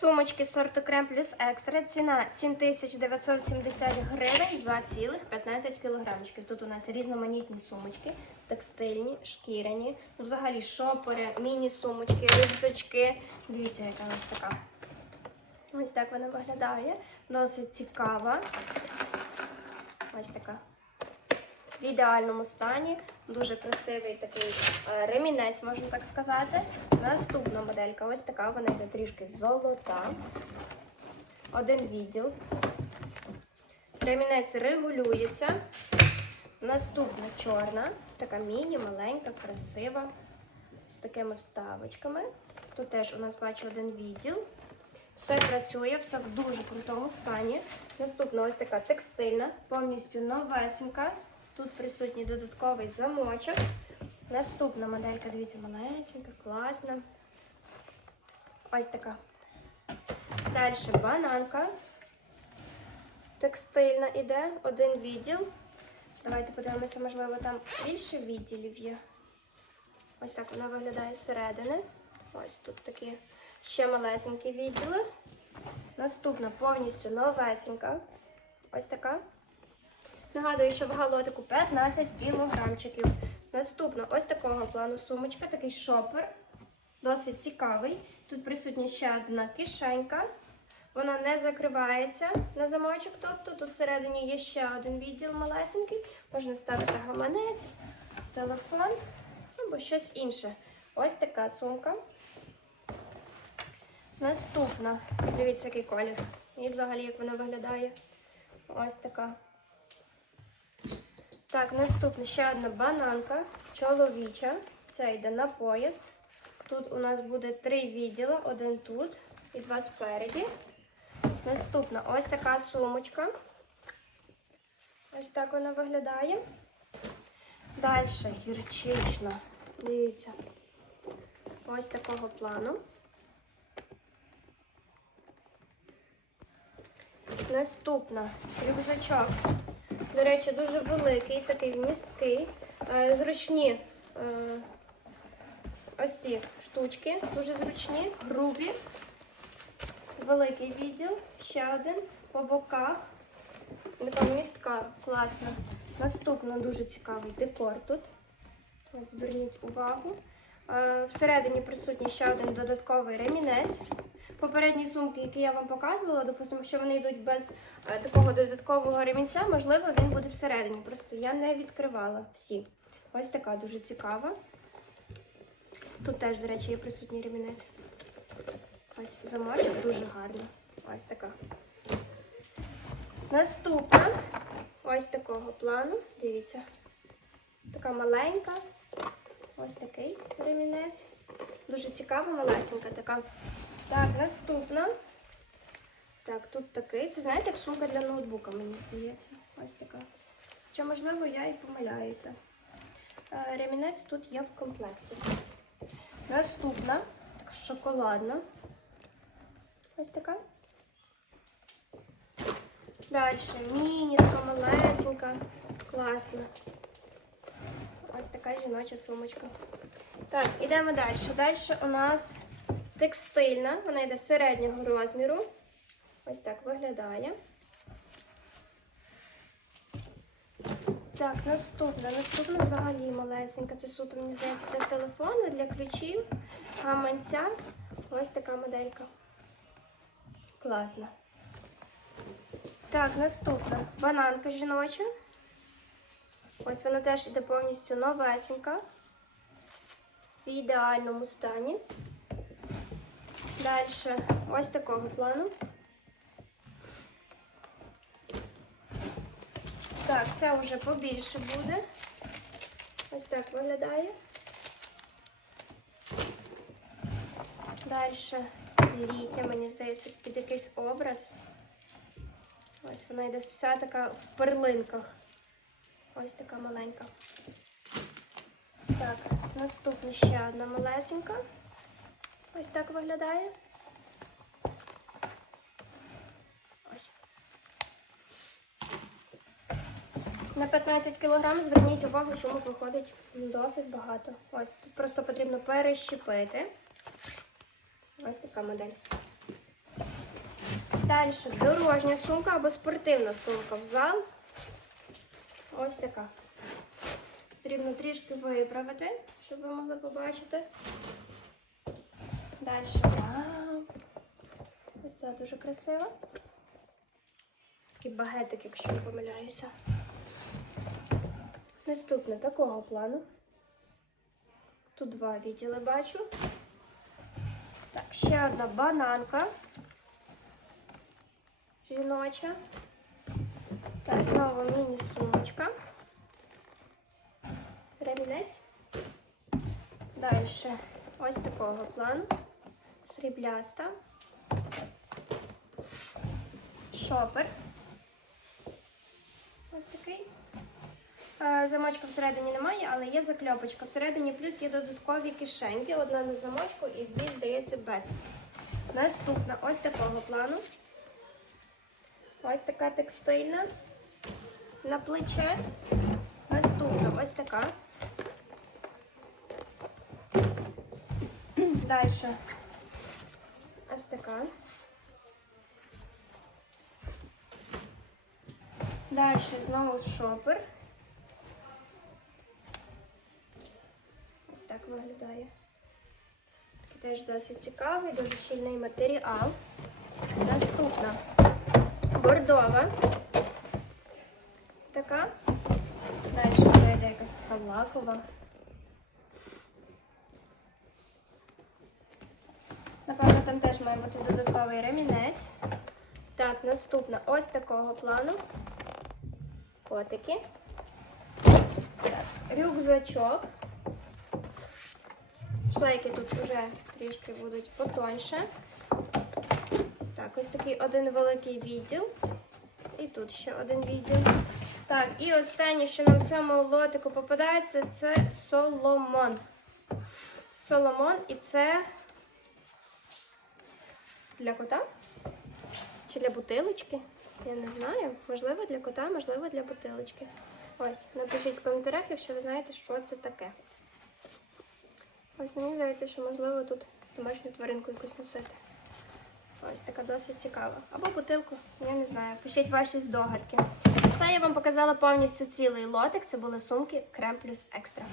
Сумочки сорту Крем плюс екстра. Ціна 7970 гривень за цілих 15 кілограмчиків. Тут у нас різноманітні сумочки, текстильні, шкіряні, ну, взагалі шопери, міні-сумочки, рюкзачки. Дивіться, яка ось така. Ось так вона виглядає. Досить цікава. Ось така. В ідеальному стані. Дуже красивий такий е, ремінець, можна так сказати. Наступна моделька, ось така, вона йде трішки золота. Один відділ. Ремінець регулюється. Наступна чорна, така міні, маленька, красива, з такими вставочками. Тут теж у нас бачу один відділ. Все працює, все в дуже крутому стані. Наступна ось така текстильна, повністю новесенька. Тут присутній додатковий замочок. Наступна моделька, дивіться, малесенька, класна. Ось така. Далі бананка. Текстильна іде, один відділ. Давайте подивимося, можливо, там більше відділів є. Ось так вона виглядає зсередини. Ось тут такі ще малесенькі відділи. Наступна повністю новесенька. Ось така. Нагадую, що вага лотику 15 кілограмчиків. Наступна ось такого плану сумочка, такий шопер. Досить цікавий. Тут присутня ще одна кишенька. Вона не закривається на замочок, тобто тут всередині є ще один відділ малесенький. Можна ставити гаманець, телефон або щось інше. Ось така сумка. Наступна. Дивіться, який колір. І взагалі, як вона виглядає. Ось така. Так, наступна ще одна бананка чоловіча. Це йде на пояс. Тут у нас буде три відділа: один тут і два спереді. Наступна ось така сумочка. Ось так вона виглядає. Далі гірчична. Дивіться. Ось такого плану. Наступна рюкзачок. До речі, дуже великий, такий вмісткий. Е, Зручні е, ось ці штучки, дуже зручні, грубі. Великий відділ, ще один по боках. Така містка класна. Наступно дуже цікавий декор тут. Зверніть увагу. Е, Всередині присутній ще один додатковий ремінець. Попередні сумки, які я вам показувала, допустимо, якщо вони йдуть без е, такого додаткового ремінця, можливо, він буде всередині. Просто я не відкривала всі. Ось така дуже цікава. Тут теж, до речі, є присутній ремінець. Ось замочок дуже гарний. Ось така. Наступна ось такого плану. Дивіться. Така маленька. Ось такий ремінець. Дуже цікава, малесенька така. Так, наступна. Так, тут такий. Це знаєте, як сумка для ноутбука, мені здається. Ось така. Хоча, можливо, я і помиляюся. Е, Ремінець тут є в комплекті. Наступна, так, шоколадна. Ось така. Далі міні, така малесенька, класна. Ось така жіноча сумочка. Так, ідемо далі. Далі у нас текстильна, вона йде середнього розміру. Ось так виглядає. Так, наступна. Наступна взагалі малесенька. Це суто, мені здається, для телефону, для ключів, гаманця. Ось така моделька. Класна. Так, наступна. Бананка жіноча. Ось вона теж іде повністю новесенька. В ідеальному стані. Далі ось такого плану. Так, це вже побільше буде. Ось так виглядає. Далі літня, мені здається, під якийсь образ. Ось вона йде вся така в перлинках. Ось така маленька. Так, наступна ще одна малесенька. Ось так виглядає. Ось. На 15 кг, зверніть увагу, сумок виходить досить багато. Ось тут просто потрібно перещепити. Ось така модель. Далі дорожня сумка або спортивна сумка в зал. Ось така. Потрібно трішки виправити, щоб ви могли побачити. Далі. Ось це дуже красиво. Такий багетик, якщо не помиляюся. Наступне такого плану. Тут два відділи бачу. Так, ще одна бананка. Жіноча. Так, знову міні-сумочка. Ремінець. Далі ось такого плану. Срібляста. Шопер. Ось такий. Е, Замочка всередині немає, але є закльопочка. Всередині плюс є додаткові кишеньки. Одна на замочку і дві, здається, без. Наступна ось такого плану. Ось така текстильна на плече. Наступна ось така. Далі. Ось така. Далі знову шопер. Ось так виглядає. Такий теж досить цікавий, дуже щільний матеріал. Наступна бордова. Така. Далі вийде якась така лакова. Напевно, там теж має бути додатковий ремінець. Так, наступна ось такого плану. Котики. Так, рюкзачок. Шлейки тут вже трішки будуть потоньше. Так, ось такий один великий відділ. І тут ще один відділ. Так, і останнє, що нам в цьому лотику попадається, це соломон. Соломон, і це для кота? Чи для бутилочки? Я не знаю. Можливо, для кота, можливо, для бутилочки. Ось, напишіть в коментарях, якщо ви знаєте, що це таке. Ось мені здається, що можливо тут домашню тваринку якусь носити. Ось така досить цікава. Або бутилку, я не знаю. Пишіть ваші здогадки. Все, я вам показала повністю цілий лотик. Це були сумки Крем плюс екстра.